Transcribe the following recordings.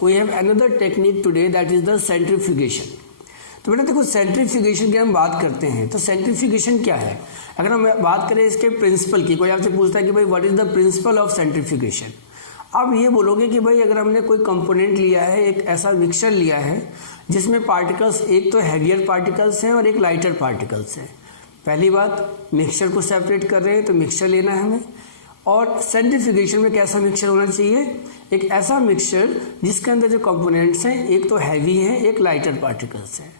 we have another technique today, that is the centrifugation. तो बेटा देखो, सेंट्रीफ्यूगेशन की हम बात करते हैं तो सेंट्रीफ्यूगेशन क्या है? अगर हम बात करें इसके प्रिंसिपल की, कोई आपसे पूछता है कि भाई what is the principle of centrifugation, आप ये बोलोगे कि भाई अगर हमने कोई कंपोनेंट लिया है, एक ऐसा मिक्सचर लिया है जिसमें पार्टिकल्स, एक तो हैवियर पार्टिकल्स हैं और एक लाइटर पार्टिकल्स हैं। पहली बात, मिक्सचर को सेपरेट कर रहे हैं तो मिक्सचर लेना है हमें। और सेंट्रीफ्यूगेशन में कैसा मिक्सचर होना चाहिए? एक ऐसा मिक्सचर जिसके अंदर जो कंपोनेंट्स हैं एक तो हैवी हैं, एक लाइटर पार्टिकल्स हैं।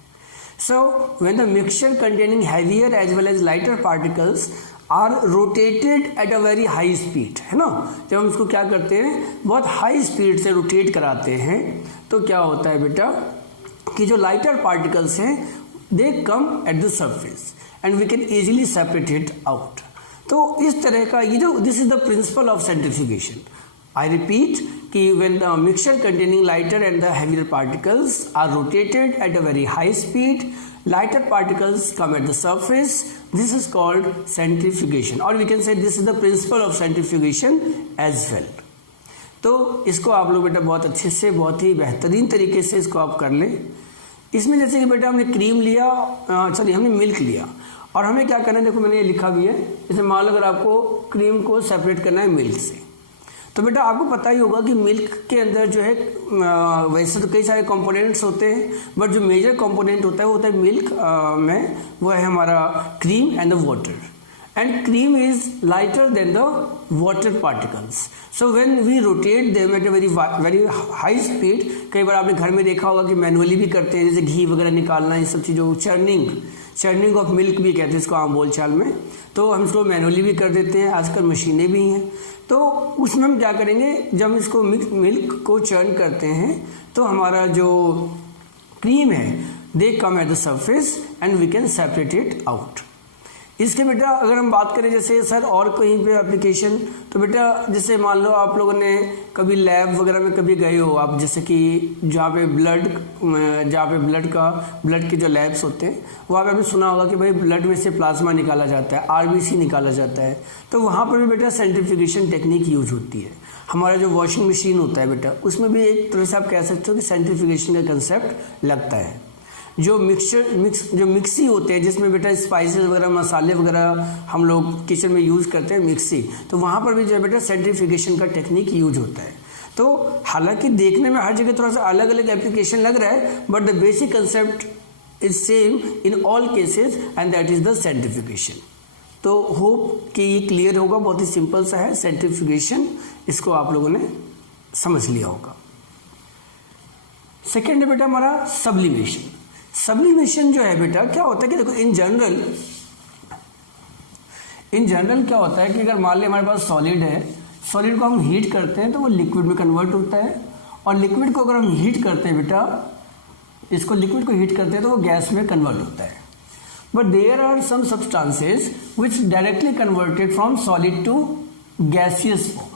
So when the mixture containing heavier as well as lighter particles are rotated at a very high speed, है ना, जब हम इसको क्या करते हैं, बहुत हाई स्पीड से रोटेट कराते हैं तो क्या होता है बेटा कि जो लाइटर पार्टिकल्स हैं they come at the surface and we can easily separate it out. तो इस तरह का ये जो this is the principle of centrifugation. I repeat कि when the mixture containing lighter and the heavier particles are rotated at a very high speed, lighter particles come at the surface. This is called centrifugation, or we can say this is the principle of centrifugation as well. तो इसको आप लोग बेटा बहुत अच्छे से, बहुत ही बेहतरीन तरीके से इसको आप कर लें। इसमें जैसे कि बेटा हमने क्रीम लिया, सॉरी हमने मिल्क लिया, और हमें क्या करना है, देखो मैंने ये लिखा भी है, जैसे मान लो अगर आपको क्रीम को सेपरेट करना है मिल्क से, तो बेटा आपको पता ही होगा कि मिल्क के अंदर जो है वैसे तो कई सारे कंपोनेंट्स होते हैं, बट जो मेजर कंपोनेंट होता है वो होता है मिल्क में, वो है हमारा cream and the water, and cream is lighter than the water particles. So when we rotate them at a very high speed, कई बार आपने घर में देखा होगा कि मैनुअली भी करते हैं, जैसे घी वगैरह निकालना, ये सब चीज़ों, चर्निंग ऑफ मिल्क भी कहते हैं इसको आम बोल चाल में, तो हम इसको मैनुअली भी कर देते हैं, आजकल मशीनें भी हैं। तो उसमें हम क्या करेंगे, जब इसको मिल्क को चर्न करते हैं तो हमारा जो क्रीम है they come at the surface and we can separate it out. इसके बेटा अगर हम बात करें जैसे सर और कहीं पे एप्लीकेशन, तो बेटा जैसे मान लो आप लोगों ने कभी लैब वगैरह में कभी गए हो आप, जैसे कि जहाँ पे ब्लड के जो लैब्स होते हैं वहाँ पे आपने सुना होगा कि भाई ब्लड में से प्लाज्मा निकाला जाता है, आरबीसी निकाला जाता है, तो वहाँ पर भी बेटा सेंट्रीफ्यूगेशन टेक्निक यूज होती है। हमारा जो वॉशिंग मशीन होता है बेटा, उसमें भी एक तरह से आप कह सकते हो कि सेंट्रीफ्यूगेशन का कंसेप्ट लगता है। जो मिक्सी होते हैं जिसमें बेटा स्पाइसेस वगैरह, मसाले वगैरह हम लोग किचन में यूज़ करते हैं मिक्सी, तो वहाँ पर भी जो है बेटा सेंट्रीफ्यूगेशन का टेक्निक यूज होता है। तो हालांकि देखने में हर जगह थोड़ा सा अलग अलग एप्लीकेशन लग रहा है, but the basic concept is same in all cases and that is the centrifugation. तो होप कि ये क्लियर होगा, बहुत ही सिंपल सा है सेंट्रीफ्यूगेशन, इसको आप लोगों ने समझ लिया होगा। सेकेंड है बेटा हमारा सब्लिमेशन। सब्लिमेशन जो है बेटा क्या होता है कि देखो इन जनरल क्या होता है कि अगर मान लें हमारे पास सॉलिड है, सॉलिड को हम हीट करते हैं तो वो लिक्विड में कन्वर्ट होता है, और लिक्विड को अगर हम हीट करते हैं बेटा, इसको लिक्विड को हीट करते हैं तो वो गैस में कन्वर्ट होता है। But there are some substances which directly converted from solid to gaseous form.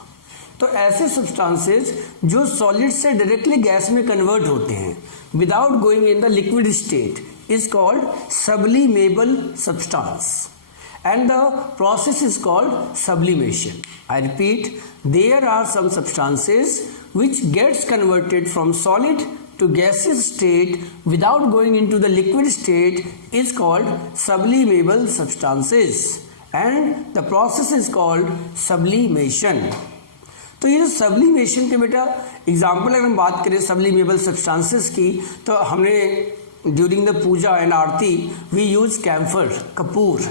तो ऐसे सब्सटेंसेस जो सॉलिड से डायरेक्टली गैस में कन्वर्ट होते हैं without going in the liquid state is called sublimable substance, and the process is called sublimation. I repeat, there are some substances which gets converted from solid to gaseous state without going into the liquid state is called sublimable substances, and the process is called sublimation. तो ये जो sublimation के बेटा example अगर हम बात करें sublimable substances की, तो हमने during the puja and aarti we use camphor, कपूर।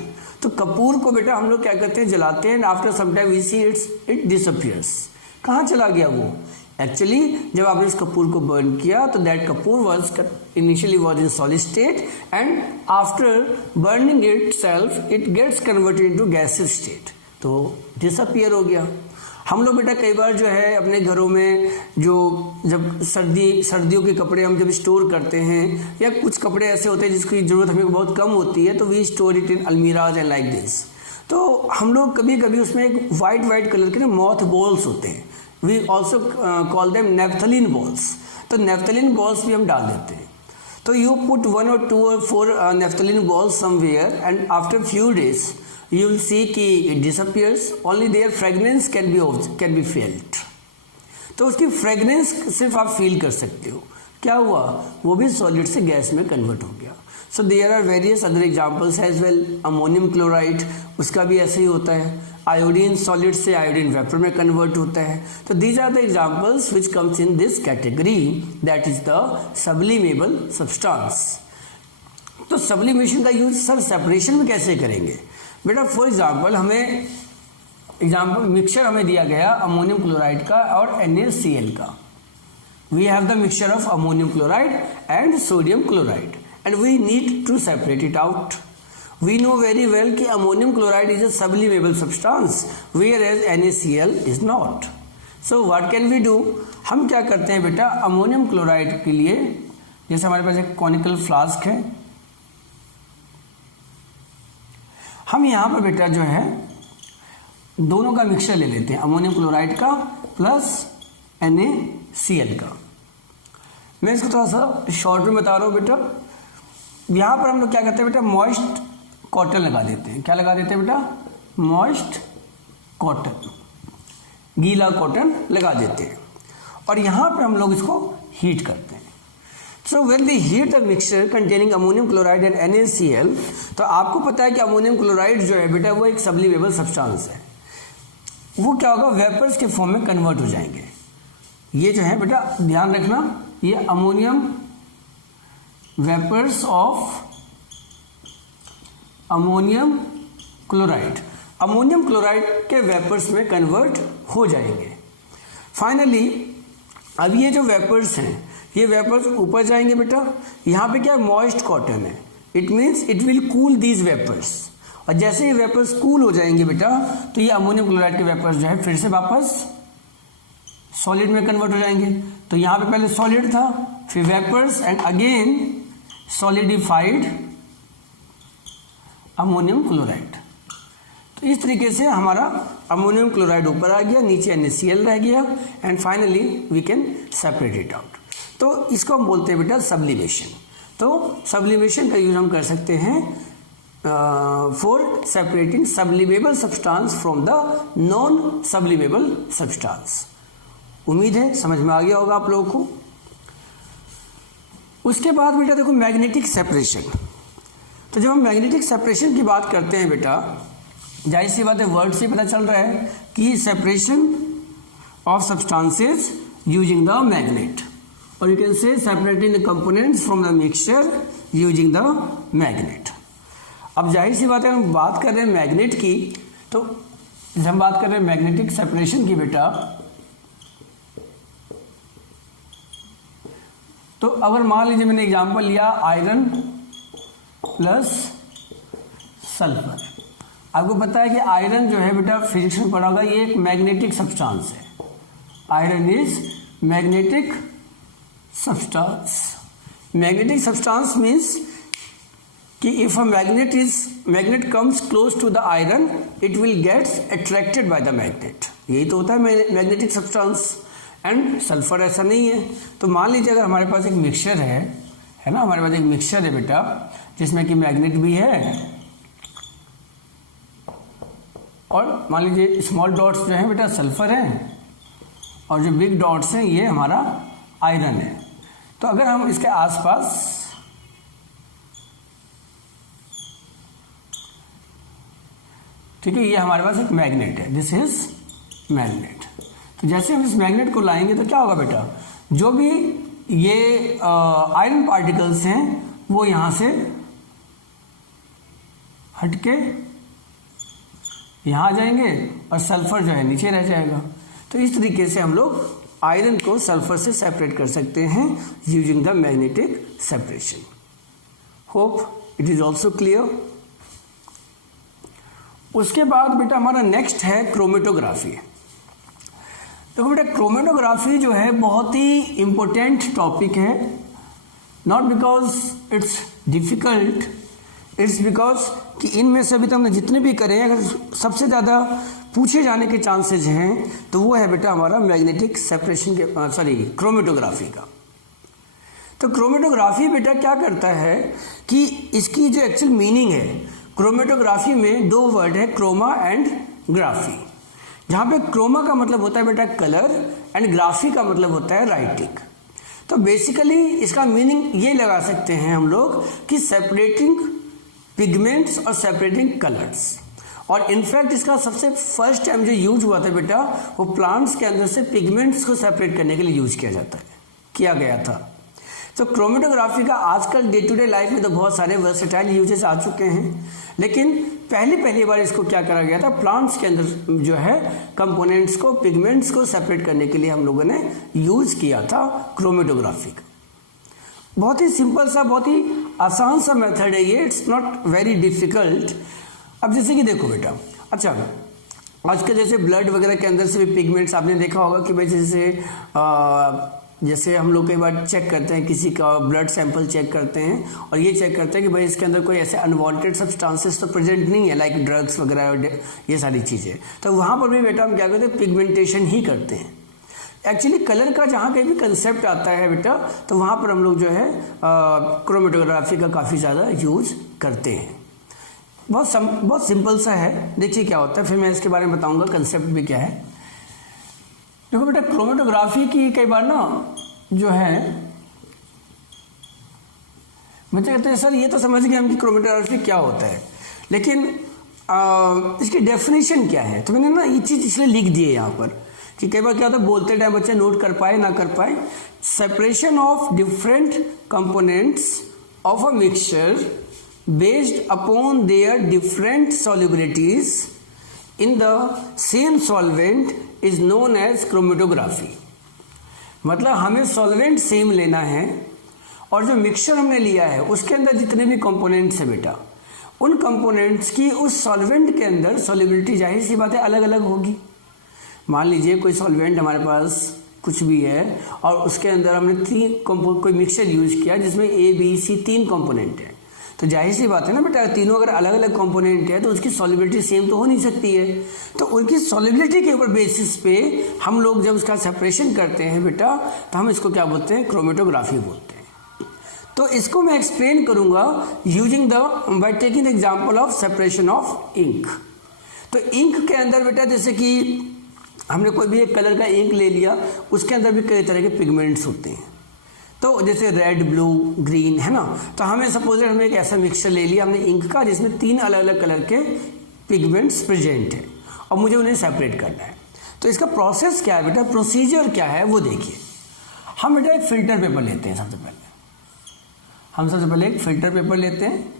तो कपूर को बेटा हम लोग क्या करते हैं, जलाते हैं, and after some time we see it disappears. कहाँ चला गया वो? एक्चुअली जब आपने इस कपूर को बर्न किया तो that kapur was initially was in solid state, and after burning itself it gets converted into gaseous state, तो डिसअपियर हो गया। हम लोग बेटा कई बार जो है अपने घरों में जो जब सर्दियों के कपड़े हम जब स्टोर करते हैं, या कुछ कपड़े ऐसे होते हैं जिसकी ज़रूरत हमें बहुत कम होती है, तो we store it in almirahs and like this. तो हम लोग कभी कभी उसमें एक वाइट कलर के ना मॉथ बॉल्स होते हैं, we also call them naphthalene balls. तो नेफ्थलीन बॉल्स भी हम डाल देते हैं। तो you put 1 or 2 or 4 naphthalene balls somewhere, and after few days you will see कि it disappears, only their fragrance can be felt. तो उसकी फ्रेगनेंस सिर्फ आप फील कर सकते हो। क्या हुआ, वो भी सॉलिड से गैस में कन्वर्ट हो गया। So there are various other examples as well. Ammonium chloride, उसका भी ऐसे ही होता है। आयोडीन सॉलिड से आयोडीन वेपर में कन्वर्ट होता है। तो these are the examples which comes in this category, that is the sublimable substance. तो सब्लिमेशन का यूज सर सेपरेशन में कैसे करेंगे बेटा? फॉर एग्जांपल हमें मिक्सचर हमें दिया गया अमोनियम क्लोराइड का और NaCl का। We have the mixture of ammonium chloride and sodium chloride and we need to separate it out. We know very well कि ammonium chloride is a sublimable substance whereas NaCl is not. So what can we do? हम क्या करते हैं बेटा, ammonium chloride के लिए जैसे हमारे पास एक कॉनिकल फ्लास्क है, हम यहाँ पर बेटा जो है दोनों का मिक्सचर ले लेते हैं, अमोनियम क्लोराइड का प्लस NaCl का। मैं इसको थोड़ा सा शॉर्ट में बता रहा हूँ बेटा। यहाँ पर हम लोग क्या करते हैं बेटा, मॉइस्ट कॉटन लगा देते हैं। क्या लगा देते हैं बेटा? मॉइस्ट कॉटन, गीला कॉटन लगा देते हैं और यहाँ पे हम लोग इसको हीट करते हैं। So when the heat the mixture containing ammonium chloride and NaCl, तो आपको पता है कि अमोनियम क्लोराइड जो है बेटा वो एक सब्लिमेबल सब्सटेंस है। वो क्या होगा, वेपर्स के फॉर्म में कन्वर्ट हो जाएंगे। ये जो है बेटा ध्यान रखना, ये ammonium vapours of ammonium chloride, ammonium chloride के वेपर्स में कन्वर्ट हो जाएंगे। फाइनली अब ये जो वेपर्स हैं, ये वेपर्स ऊपर जाएंगे बेटा। यहाँ पे क्या मॉइस्ट कॉटन है, it means it will cool these vapours, और जैसे ये वेपर्स कूल हो जाएंगे बेटा तो ये अमोनियम क्लोराइड के वेपर्स जो है फिर से वापस सॉलिड में कन्वर्ट हो जाएंगे। तो यहाँ पे पहले सॉलिड था, फिर vapours and again solidified ammonium chloride. तो इस तरीके से हमारा अमोनियम क्लोराइड ऊपर आ गया, नीचे NaCl रह गया and finally we can separate it out. तो इसको हम बोलते हैं बेटा सब्लिमेशन। तो सब्लिमेशन का यूज हम कर सकते हैं for separating sublimable substance from the non sublimable substance. उम्मीद है समझ में आ गया होगा आप लोगों को। उसके बाद बेटा देखो मैग्नेटिक सेपरेशन। तो जब हम मैग्नेटिक सेपरेशन की बात करते हैं बेटा, जाहिर सी बात है वर्ड से पता चल रहा है कि separation of substances using the magnet, और you can say separating the components from the mixture using the magnet. अब जाहिर सी बात है हम बात कर रहे हैं मैग्नेट की, तो जब हम बात कर रहे हैं मैग्नेटिक सेपरेशन की बेटा, तो अगर मान लीजिए मैंने एग्जांपल लिया आयरन प्लस सल्फर। आपको पता है कि आयरन जो है बेटा फिजिक्स में पढ़ा होगा, ये एक मैग्नेटिक सब्सटेंस है। Iron is magnetic substance. Magnetic substance means कि if a magnet comes close to the iron it will gets attracted by the magnet. यही तो होता है मैग्नेटिक सब्सटेंस। एंड सल्फर ऐसा नहीं है। तो मान लीजिए अगर हमारे पास एक मिक्सचर है ना, हमारे पास एक मिक्सचर है बेटा जिसमें कि मैग्नेट भी है और मान लीजिए स्मॉल डॉट्स जो हैं बेटा सल्फर है और जो बिग डॉट्स हैं ये हमारा आयरन है। तो अगर हम इसके आसपास ठीक है, ये हमारे पास एक मैग्नेट है, दिस इज मैग्नेट। तो जैसे हम इस मैग्नेट को लाएंगे तो क्या होगा बेटा, जो भी ये आयरन पार्टिकल्स हैं वो यहां से हटके यहां आ जाएंगे और सल्फर जो है नीचे रह जाएगा। तो इस तरीके से हम लोग आयरन को सल्फर से सेपरेट कर सकते हैं using the magnetic separation. Hope it is also clear. उसके बाद बेटा हमारा नेक्स्ट है क्रोमेटोग्राफी। तो बेटा क्रोमेटोग्राफी जो है बहुत ही इंपॉर्टेंट टॉपिक है, not because it's difficult, it's because कि इनमें से अभी तक हमने जितने भी करे अगर सबसे ज़्यादा पूछे जाने के चांसेस हैं तो वो है बेटा हमारा मैग्नेटिक सेपरेशन के क्रोमेटोग्राफी का। तो क्रोमेटोग्राफी बेटा क्या करता है कि इसकी जो एक्चुअल मीनिंग है, क्रोमेटोग्राफी में दो वर्ड है क्रोमा एंड ग्राफी। जहाँ पे क्रोमा का मतलब होता है बेटा कलर एंड ग्राफी का मतलब होता है राइटिंग। तो बेसिकली इसका मीनिंग ये लगा सकते हैं हम लोग कि सेपरेटिंग पिगमेंट्स और सेपरेटिंग कलर्स। और इनफैक्ट इसका सबसे फर्स्ट टाइम जो यूज हुआ था बेटा वो प्लांट्स के अंदर से पिगमेंट्स को सेपरेट करने के लिए यूज किया गया था। तो क्रोमेटोग्राफी का आजकल डे टू डे लाइफ में तो बहुत सारे वर्सेटाइल यूजेस आ चुके हैं, लेकिन पहली बार इसको क्या करा गया था, प्लांट्स के अंदर जो है कंपोनेंट्स को, पिगमेंट्स को सेपरेट करने के लिए हम लोगों ने यूज किया था क्रोमेटोग्राफी का। बहुत ही सिंपल सा, बहुत ही आसान सा मेथड है ये, इट्स नॉट वेरी डिफिकल्ट। अब जैसे कि देखो बेटा, अच्छा आजकल जैसे ब्लड वगैरह के अंदर से भी पिगमेंट्स आपने देखा होगा कि भाई जैसे हम लोग कई बार चेक करते हैं, किसी का ब्लड सैंपल चेक करते हैं और ये चेक करते हैं कि भाई इसके अंदर कोई ऐसे अनवांटेड सब्सटेंसेस तो प्रेजेंट नहीं है, लाइक ड्रग्स वगैरह, ये सारी चीज़ें। तो वहाँ पर भी बेटा हम क्या करते हैं, पिगमेंटेशन ही करते हैं। एक्चुअली कलर का जहाँ कहीं भी कंसेप्ट आता है बेटा, तो वहाँ पर हम लोग जो है क्रोमेटोग्राफी का काफ़ी ज़्यादा यूज करते हैं। बहुत सिंपल सा है, देखिए क्या होता है, फिर मैं इसके बारे में बताऊँगा कंसेप्ट भी क्या है। देखो बेटा, क्रोमेटोग्राफी की कई बार ना जो है बच्चे कहते हैं सर ये तो समझ गए हम कि क्रोमेटोग्राफी क्या होता है, लेकिन इसकी डेफिनेशन क्या है। तो मैंने ना ये चीज़ इसलिए लिख दी है यहाँ पर कि कई बार क्या होता है, बोलते टाइम बच्चे नोट कर पाए ना कर पाए। Separation of different components of a mixture based upon their different solubilities in the same solvent is known as chromatography. मतलब हमें सॉल्वेंट सेम लेना है और जो मिक्सचर हमने लिया है उसके अंदर जितने भी कंपोनेंट्स है बेटा, उन कंपोनेंट्स की उस सॉल्वेंट के अंदर सॉल्युबिलिटी जाहिर सी बात है अलग अलग होगी। मान लीजिए कोई सॉल्वेंट हमारे पास कुछ भी है और उसके अंदर हमने कोई मिक्सचर यूज किया जिसमें A, B, C 3 कंपोनेंट है, तो जाहिर सी बात है ना बेटा, तीनों अगर अलग अलग कंपोनेंट है तो उसकी सॉल्युबिलिटी सेम तो हो नहीं सकती है। तो उनकी सॉल्युबिलिटी के ऊपर बेसिस पे हम लोग जब उसका सेपरेशन करते हैं बेटा, तो हम इसको क्या बोलते हैं, क्रोमेटोग्राफी बोलते हैं। तो इसको मैं एक्सप्लेन करूंगा using by taking the example of separation of ink. तो इंक के अंदर बेटा जैसे कि हमने कोई भी एक कलर का इंक ले लिया, उसके अंदर भी कई तरह के पिगमेंट्स होते हैं। तो जैसे रेड, ब्लू, ग्रीन है ना, तो हमें सपोज हमने एक ऐसा मिक्सचर ले लिया हमने इंक का जिसमें 3 अलग अलग कलर के पिगमेंट्स प्रेजेंट है और मुझे उन्हें सेपरेट करना है। तो इसका प्रोसेस क्या है बेटा, प्रोसीजर क्या है वो देखिए। हम बेटा एक फिल्टर पेपर लेते हैं। सबसे पहले एक फिल्टर पेपर लेते हैं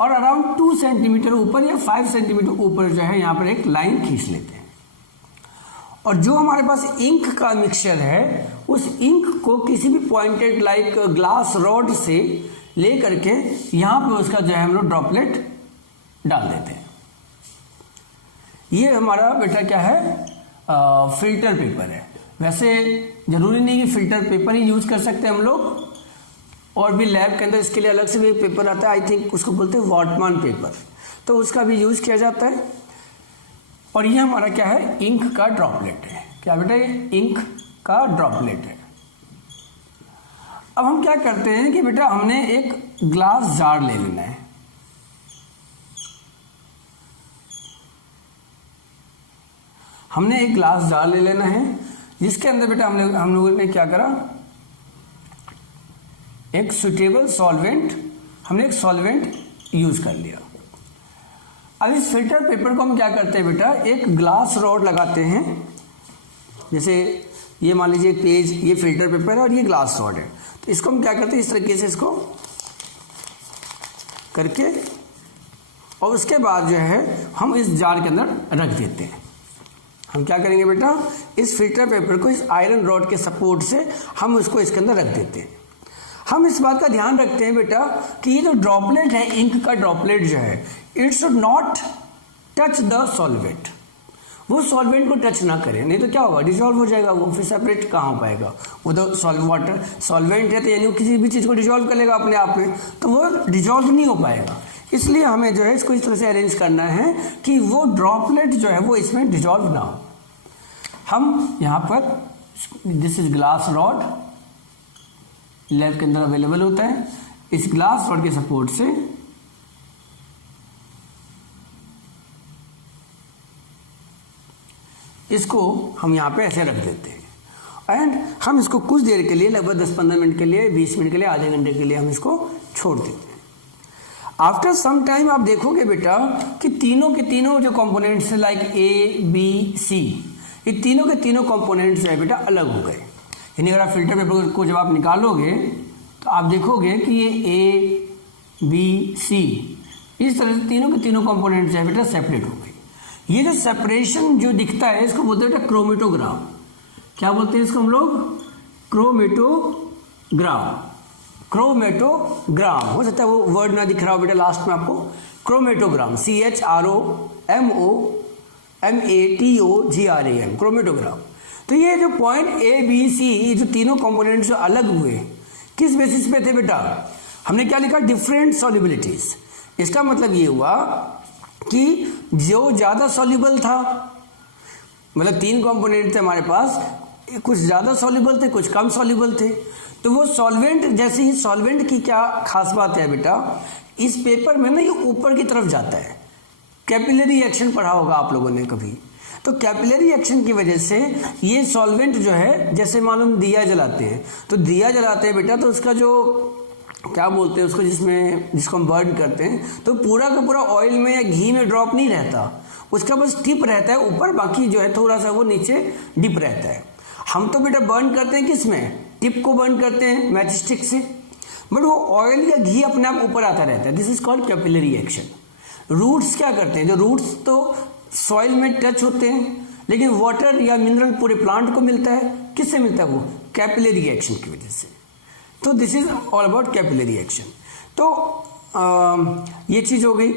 और अराउंड 2 सेंटीमीटर ऊपर या 5 सेंटीमीटर ऊपर जो है यहाँ पर एक लाइन खींच लेते हैं और जो हमारे पास इंक का मिक्सचर है उस इंक को किसी भी पॉइंटेड लाइक ग्लास रॉड से ले करके यहाँ पे उसका जो है हम लोग ड्रॉपलेट डाल देते हैं। ये हमारा बेटा क्या है, फिल्टर पेपर है। वैसे जरूरी नहीं कि फिल्टर पेपर ही यूज कर सकते हैं हम लोग, और भी लैब के अंदर इसके लिए अलग से भी पेपर आता है, आई थिंक उसको बोलते हैं वॉटमान पेपर, तो उसका भी यूज किया जाता है। और ये हमारा क्या है, इंक का ड्रॉपलेट है। क्या बेटा, ये इंक का ड्रॉपलेट है। अब हम क्या करते हैं कि बेटा हमने एक ग्लास जार ले लेना है। हमने एक ग्लास जार ले लेना है जिसके अंदर बेटा हम लोगों ने क्या करा, एक सुटेबल सॉल्वेंट, हमने एक सॉल्वेंट यूज कर लिया। अब इस फिल्टर पेपर को हम क्या करते हैं बेटा, एक ग्लास रॉड लगाते हैं। जैसे ये मान लीजिए एक पेज, ये फिल्टर पेपर है और ये ग्लास रॉड है, तो इसको हम क्या करते हैं, इस तरीके से इसको करके और उसके बाद जो है हम इस जार के अंदर रख देते हैं। हम क्या करेंगे बेटा, इस फिल्टर पेपर को इस आयरन रॉड के सपोर्ट से हम उसको इसके अंदर रख देते हैं। हम इस बात का ध्यान रखते हैं बेटा कि ये जो ड्रॉपलेट है, इंक का ड्रॉपलेट जो है, it should not touch the solvent. वो सॉल्वेंट को टच ना करे, नहीं तो क्या होगा, डिजॉल्व हो जाएगा, वो फिर सेपरेट कहाँ हो पाएगा। वो तो वाटर सॉल्वेंट है तो यानी वो किसी भी चीज़ को डिजॉल्व कर लेगा अपने आप में, तो वो डिजॉल्व नहीं हो पाएगा। इसलिए हमें जो है इसको इस तरह से अरेंज करना है कि वो ड्रॉपलेट जो है वो इसमें डिजॉल्व ना हो। हम यहाँ पर, this is glass rod, lab के अंदर अवेलेबल होता है। इस ग्लास रॉड के सपोर्ट से इसको हम यहाँ पे ऐसे रख देते हैं एंड हम इसको कुछ देर के लिए, लगभग 10-15 मिनट के लिए, 20 मिनट के लिए, आधे घंटे के लिए हम इसको छोड़ देते हैं। आफ्टर सम टाइम आप देखोगे बेटा कि तीनों के तीनों जो कंपोनेंट्स हैं लाइक ए बी सी, ये तीनों के तीनों कंपोनेंट्स जो है बेटा अलग हो गए। यानी अगर आप फिल्टर पेपर को जब आप निकालोगे तो आप देखोगे कि ये ए बी सी इस तरह से तीनों के तीनों कंपोनेंट्स जो है बेटा सेपरेट हो गए। ये जो सेपरेशन जो दिखता है इसको बोलते हैं बेटा क्रोमेटोग्राम। क्या बोलते हैं इसको हम लोग? क्रोमेटोग्राम। क्रोमेटोग्राम हो सकता है वो वर्ड ना दिख रहा हो बेटा लास्ट में आपको। Chromatogram, CHROMOMATOGRAM, chromatogram. तो ये जो पॉइंट ए बी सी, जो तीनों कंपोनेंट्स जो अलग हुए किस बेसिस पे थे बेटा? हमने क्या लिखा? डिफरेंट सॉल्युबिलिटीज। इसका मतलब ये हुआ कि जो ज्यादा सॉल्युबल था, मतलब तीन कंपोनेंट थे हमारे पास, कुछ ज्यादा सॉल्युबल थे, कुछ कम सॉल्युबल थे, तो वो सॉल्वेंट, जैसे ही सॉल्वेंट की क्या खास बात है बेटा, इस पेपर में ना ये ऊपर की तरफ जाता है। कैपिलरी एक्शन पढ़ा होगा आप लोगों ने कभी, तो कैपिलरी एक्शन की वजह से ये सॉल्वेंट जो है, जैसे मालूम दिया जलाते हैं, तो दिया जलाते हैं बेटा, तो उसका जो क्या बोलते हैं उसको, जिसको हम बर्न करते हैं, तो पूरा का पूरा ऑयल में या घी में ड्रॉप नहीं रहता, उसका बस टिप रहता है ऊपर, बाकी जो है थोड़ा सा वो नीचे डिप रहता है। हम तो बेटा बर्न करते हैं किस में? टिप को बर्न करते हैं मैच स्टिक से, बट वो ऑयल या घी अपने आप ऊपर आता रहता है। This is called capillary action. Roots क्या करते हैं? जो रूट्स तो सॉइल में टच होते हैं, लेकिन वाटर या मिनरल पूरे प्लांट को मिलता है। किससे मिलता है वो? कैपिलरी एक्शन की वजह से। तो this is all about capillary action. तो ये चीज हो गई।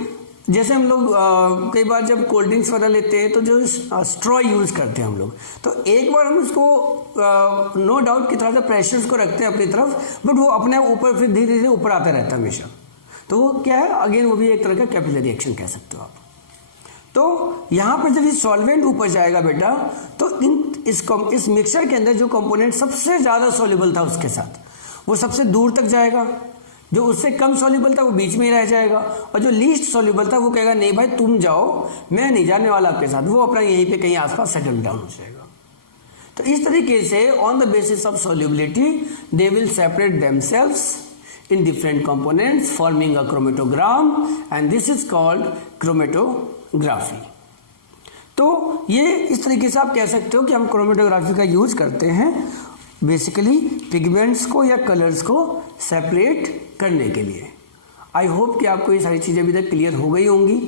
जैसे हम लोग कई बार जब कोल्ड ड्रिंक्स वगैरह लेते हैं तो जो स्ट्रॉ यूज करते हैं हम लोग, तो एक बार हम उसको नो डाउट की थोड़ा सा प्रेशर को रखते हैं अपनी तरफ, बट वो अपने आप ऊपर फिर धीरे धीरे ऊपर आता रहता है हमेशा। तो वो क्या है? अगेन वो भी एक तरह का कैपिलरी एक्शन कह सकते हो आप। तो यहाँ पर जब ये सॉल्वेंट ऊपर जाएगा बेटा, तो इस मिक्सचर के अंदर जो कंपोनेंट सबसे ज्यादा सॉल्युबल था उसके साथ वो सबसे दूर तक जाएगा, जो उससे कम सॉल्युबल था वो बीच में ही रह जाएगा, और जो लीस्ट सॉल्युबल था वो कहेगा नहीं भाई तुम जाओ, मैं नहीं जाने वाला आपके साथ, वो अपना यहीं पे कहीं आसपास सेटल डाउन हो जाएगा। तो इस तरीके से on the basis of solubility they will separate themselves in different components forming a chromatogram and this is called chromatography। तो ये इस तरीके से आप कह सकते हो कि हम क्रोमेटोग्राफी का यूज करते हैं बेसिकली पिगमेंट्स को या कलर्स को सेपरेट करने के लिए। आई होप कि आपको ये सारी चीज़ें अभी तक क्लियर हो गई होंगी।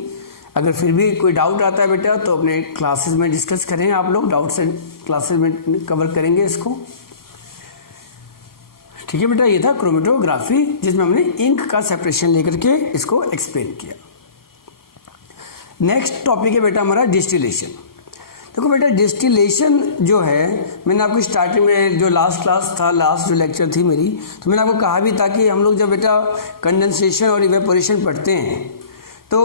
अगर फिर भी कोई डाउट आता है बेटा तो अपने क्लासेस में डिस्कस करें आप लोग, डाउट्स क्लासेस में कवर करेंगे इसको। ठीक है बेटा, ये था क्रोमेटोग्राफी जिसमें हमने इंक का सेपरेशन लेकर के इसको एक्सप्लेन किया। नेक्स्ट टॉपिक है बेटा हमारा डिस्टिलेशन। देखो बेटा डिस्टिलेशन जो है, मैंने आपको स्टार्टिंग में जो लास्ट क्लास था, लास्ट जो लेक्चर थी मेरी, तो मैंने आपको कहा भी था कि हम लोग जब बेटा कंडेंसेशन और इवेपोरेशन पढ़ते हैं तो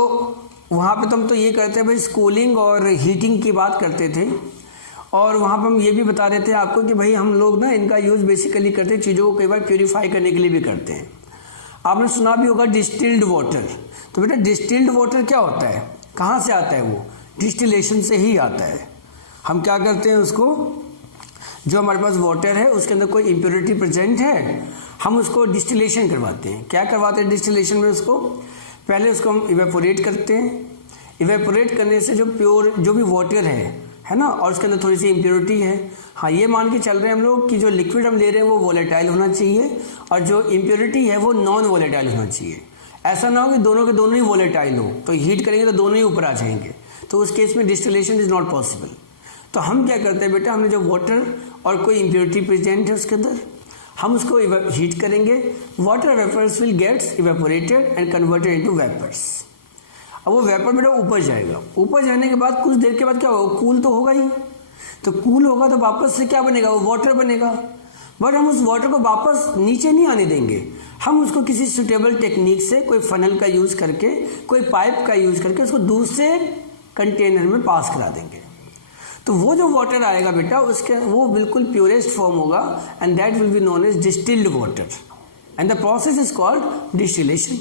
वहाँ पे तो हम तो ये करते हैं भाई कूलिंग और हीटिंग की बात करते थे, और वहाँ पर हम ये भी बता देते हैं आपको कि भाई हम लोग ना इनका यूज़ बेसिकली करते हैं चीज़ों को कई बार प्यूरिफाई करने के लिए भी करते हैं। आपने सुना भी होगा डिस्टिल्ड वाटर। तो बेटा डिस्टिल्ड वाटर क्या होता है, कहाँ से आता है? वो डिस्टिलेशन से ही आता है। हम क्या करते हैं उसको, जो हमारे पास वाटर है उसके अंदर कोई इम्प्योरिटी प्रेजेंट है, हम उसको डिस्टिलेशन करवाते हैं। क्या करवाते हैं डिस्टिलेशन में? उसको पहले उसको हम इवेपोरेट करते हैं। इवेपोरेट करने से जो प्योर जो भी वाटर है ना, और उसके अंदर थोड़ी सी इम्प्योरिटी है, हाँ ये मान के चल रहे हैं हम लोग कि जो लिक्विड हम ले रहे हैं वो वोलेटाइल होना चाहिए और जो इम्प्योरिटी है वो नॉन वोलेटाइल होना चाहिए। ऐसा ना हो कि दोनों के दोनों ही वोलेटाइल हो, तो हीट करेंगे तो दोनों ही ऊपर आ जाएंगे, तो उस केस में डिस्टिलेशन इज नॉट पॉसिबल। तो हम क्या करते हैं बेटा, हमने जो वाटर और कोई इम्प्योरिटी प्रेजेंट है उसके अंदर, हम उसको हीट करेंगे। Water vapours will gets evaporated and converted into vapours. अब वो वेपर बेटा ऊपर जाएगा, ऊपर जाने के बाद कुछ देर के बाद क्या होगा, कूल तो होगा ही। तो कूल होगा तो वापस से क्या बनेगा, वो वाटर बनेगा। बट हम उस वाटर को वापस नीचे नहीं आने देंगे, हम उसको किसी सुटेबल टेक्निक से, कोई फनल का यूज करके, कोई पाइप का यूज करके उसको दूसरे कंटेनर में पास करा देंगे। तो वो जो वाटर आएगा बेटा उसके वो बिल्कुल प्योरेस्ट फॉर्म होगा and that will be known as distilled water and the process is called distillation.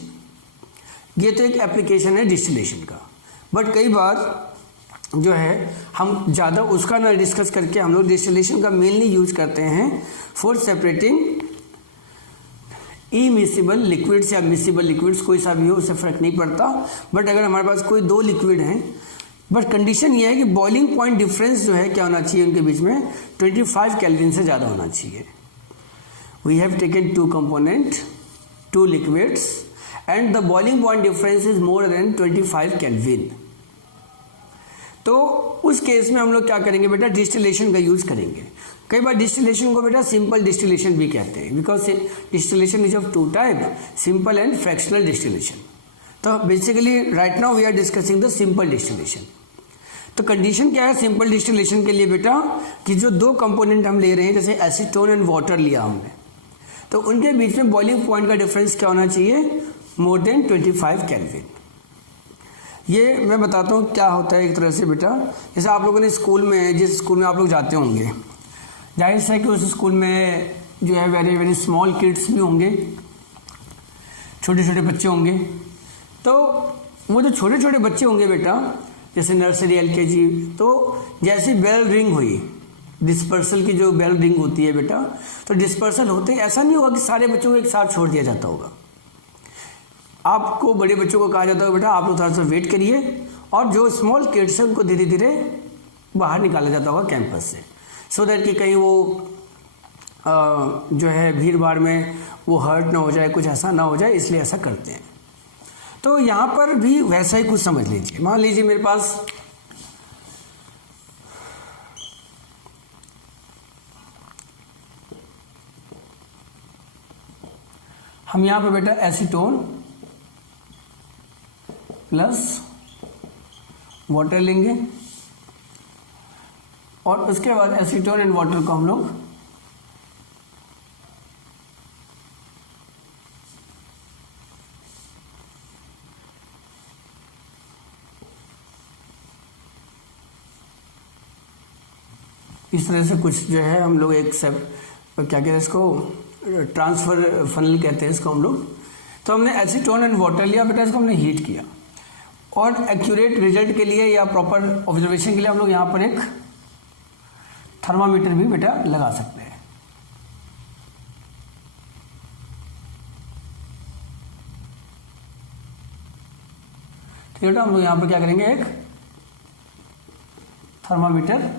ये तो एक एप्लीकेशन है डिस्टिलेशन का। बट कई बार जो है हम ज़्यादा उसका ना डिस्कस करके हम लोग डिस्टिलेशन का मेनली यूज करते हैं फॉर सेपरेटिंग इमिसिबल लिक्विड्स या मिसिबल लिक्विड्स, कोई सा भी हो उससे फ़र्क नहीं पड़ता। बट अगर हमारे पास कोई दो लिक्विड हैं, बट कंडीशन ये है कि बॉइलिंग पॉइंट डिफरेंस जो है क्या होना चाहिए उनके बीच में 25 केल्विन से ज़्यादा होना चाहिए। We have taken two component, two liquids and the boiling point difference is more than 25 kelvin. तो उस केस में हम लोग क्या करेंगे बेटा, डिस्टिलेशन का यूज करेंगे। कई बार डिस्टिलेशन को बेटा सिंपल डिस्टिलेशन भी कहते हैं, because distillation is of two type, simple and fractional distillation. तो basically right now we are discussing the simple distillation. तो कंडीशन क्या है सिंपल डिस्टिलेशन के लिए बेटा, कि जो दो कंपोनेंट हम ले रहे हैं, जैसे एसीटोन एंड वाटर लिया हमने, तो उनके बीच में बॉइलिंग पॉइंट का डिफरेंस क्या होना चाहिए, मोर देन 25 केल्विन। ये मैं बताता हूँ क्या होता है एक तरह से बेटा। जैसे आप लोगों ने स्कूल में, जिस स्कूल में आप लोग जाते होंगे, जाहिर है कि उस स्कूल में जो है वेरी वेरी स्मॉल किड्स भी होंगे, छोटे छोटे बच्चे होंगे। तो वो जो छोटे छोटे बच्चे होंगे बेटा, जैसे नर्सरी LKG, तो जैसी बेल रिंग हुई, डिस्पर्सल की जो बेल रिंग होती है बेटा, तो डिस्पर्सल होते ही ऐसा नहीं होगा कि सारे बच्चों को एक साथ छोड़ दिया जाता होगा। आपको बड़े बच्चों को कहा जाता है बेटा आप लोग थोड़ा सा वेट करिए, और जो स्मॉल किड्स हैं उनको धीरे धीरे बाहर निकाला जाता होगा कैंपस से, सो दैट कि कहीं वो जो है भीड़ भाड़ में वो हर्ट ना हो जाए, कुछ ऐसा ना हो जाए, इसलिए ऐसा करते हैं। तो यहाँ पर भी वैसा ही कुछ समझ लीजिए। मान लीजिए मेरे पास हम यहाँ पे बेटा एसीटोन प्लस वाटर लेंगे, और उसके बाद एसीटोन एंड वाटर को हम लोग इस तरह से कुछ जो है हम लोग एक सब क्या कहते हैं इसको, ट्रांसफर फनल कहते हैं इसको हम लोग। तो हमने एसीटोन एंड वाटर लिया बेटा, इसको हमने हीट किया, और एक्यूरेट रिजल्ट के लिए या प्रॉपर ऑब्जर्वेशन के लिए हम लोग यहाँ पर एक थर्मामीटर भी बेटा लगा सकते हैं। ठीक है बेटा, हम लोग यहाँ पर क्या करेंगे, एक थर्मामीटर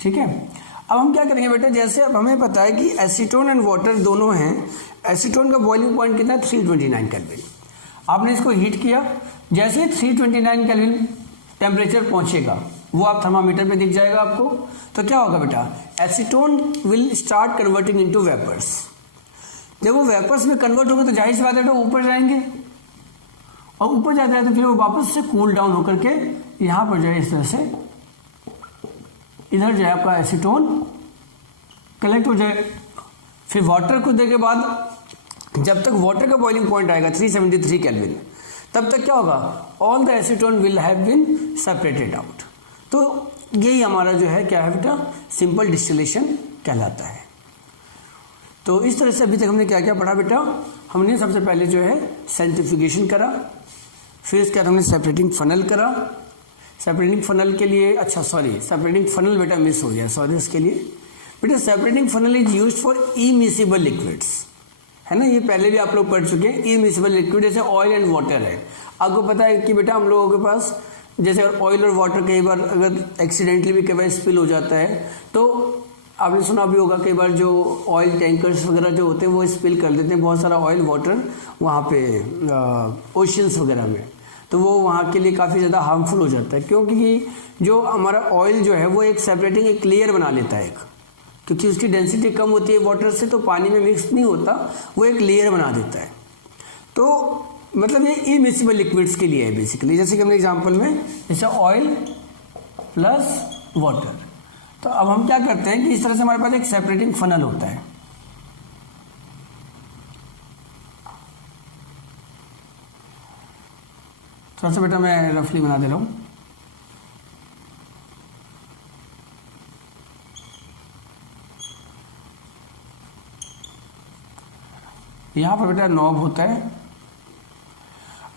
ठीक है। अब हम क्या करेंगे बेटा, जैसे अब हमें पता है कि एसीटोन एंड वाटर दोनों हैं, एसीटोन का बॉइलिंग पॉइंट कितना है 329 केल्विन। आपने इसको हीट किया, जैसे ही 329 केल्विन टेम्परेचर पहुंचेगा वो आप थर्मामीटर पे दिख जाएगा आपको। तो क्या होगा बेटा, acetone will start converting into vapours. जब वो वेपर्स में कन्वर्ट होंगे तो जाहिर सी बात है तो ऊपर जाएंगे, और ऊपर जाते हैं तो फिर वो वापस से कूल डाउन होकर के यहाँ पर जाए, इस तरह से इधर जो है आपका एसीटोन कलेक्ट हो जाए। फिर वाटर को देने के बाद जब तक वाटर का बॉइलिंग पॉइंट आएगा 373 केल्विन, तब तक क्या होगा, all the acetone will have been separated out. तो यही हमारा जो है क्या है बेटा, सिंपल डिस्टिलेशन कहलाता है। तो इस तरह से अभी तक हमने क्या क्या पढ़ा बेटा, हमने सबसे पहले जो है सेंट्रीफ्यूगेशन करा, फिर इसके बाद हमने सेपरेटिंग फनल करा। सेपरेटिंग फनल के लिए, अच्छा सॉरी सेपरेटिंग फनल बेटा मिस हो गया, सॉरी उसके लिए बेटा। Separating funnel is used for immiscible liquids, है ना, ये पहले भी आप लोग पढ़ चुके हैं। इमिसिबल लिक्विड जैसे ऑयल एंड वाटर है, आपको पता है कि बेटा हम लोगों के पास जैसे ऑयल और वाटर कई बार अगर एक्सीडेंटली भी कई बार स्पिल हो जाता है, तो आपने सुना भी होगा कई बार जो ऑयल टैंकर्स वगैरह जो होते हैं वो स्पिल कर देते हैं बहुत सारा ऑयल वाटर वहाँ पे ओशियंस वगैरह में, तो वो वहाँ के लिए काफ़ी ज़्यादा हार्मफुल हो जाता है, क्योंकि जो हमारा ऑयल जो है वो एक सेपरेटिंग एक लेयर बना लेता है, क्योंकि उसकी डेंसिटी कम होती है वाटर से, तो पानी में मिक्स नहीं होता, वो एक लेयर बना देता है। तो मतलब ये इमिसिबल लिक्विड्स के लिए है बेसिकली, जैसे कि हमने एग्जांपल में जैसे ऑयल प्लस वाटर। तो अब हम क्या करते हैं कि इस तरह से हमारे पास एक सेपरेटिंग फनल होता है। थोड़ा सा बेटा मैं रफली बना दे रहा हूँ। यहाँ पर बेटा नॉब होता है,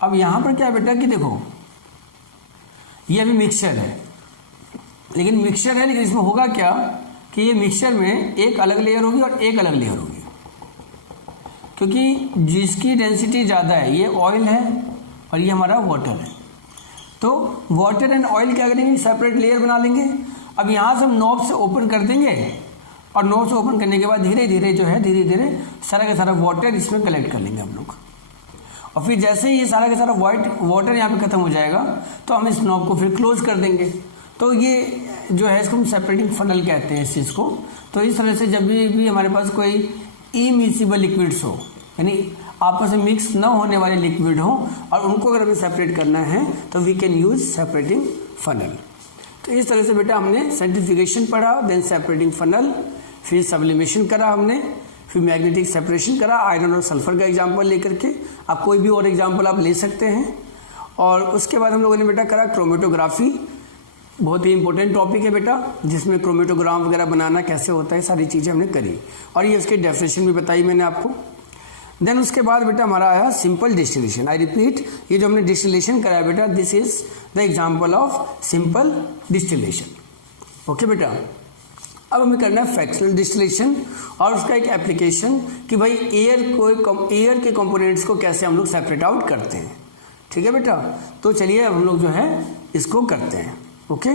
अब यहाँ पर क्या है बेटा कि देखो ये अभी मिक्सचर है, लेकिन मिक्सचर है, लेकिन इसमें होगा क्या कि ये मिक्सचर में एक अलग लेयर होगी और एक अलग लेयर होगी, क्योंकि जिसकी डेंसिटी ज़्यादा है ये ऑयल है और ये हमारा वाटर है। तो वाटर एंड ऑयल क्या करेंगे, सेपरेट लेयर बना लेंगे। अब यहाँ से हम नॉब से ओपन कर देंगे और नॉब से ओपन करने के बाद धीरे धीरे जो है धीरे धीरे सारा का सारा वाटर इसमें कलेक्ट कर लेंगे हम लोग। और फिर जैसे ही ये सारा का सारा वाटर यहाँ पे खत्म हो जाएगा तो हम इस नॉब को फिर क्लोज कर देंगे। तो ये जो है इसको हम सेपरेटिंग फनल कहते हैं इस चीज़ को। तो इस तरह से जब भी हमारे पास कोई इमिसिबल लिक्विड्स हो, यानी आपस में मिक्स न होने वाले लिक्विड हो और उनको अगर हमें सेपरेट करना है तो we can use separating funnel. तो इस तरह से बेटा हमने सेंट्रीफ्यूगेशन पढ़ा, देन सेपरेटिंग फनल, फिर सब्लिमेशन करा हमने, फिर मैग्नेटिक सेपरेशन करा आयरन और सल्फर का एग्जाम्पल लेकर के। आप कोई भी और एग्जाम्पल आप ले सकते हैं। और उसके बाद हम लोगों ने बेटा करा क्रोमेटोग्राफी, बहुत ही इंपॉर्टेंट टॉपिक है बेटा, जिसमें क्रोमेटोग्राम वगैरह बनाना कैसे होता है सारी चीज़ें हमने करी और ये उसकी डेफिनेशन भी बताई मैंने आपको। देन उसके बाद बेटा हमारा आया सिंपल डिस्टिलेशन। आई रिपीट, ये जो हमने डिस्टिलेशन कराया बेटा, this is the example of simple distillation. Okay बेटा, अब हमें करना है फ्रैक्शनल डिस्टिलेशन और उसका एक एप्लीकेशन कि भाई एयर के कंपोनेंट्स को कैसे हम लोग सेपरेट आउट करते हैं। ठीक है बेटा, तो चलिए अब हम लोग जो है इसको करते हैं। ओके।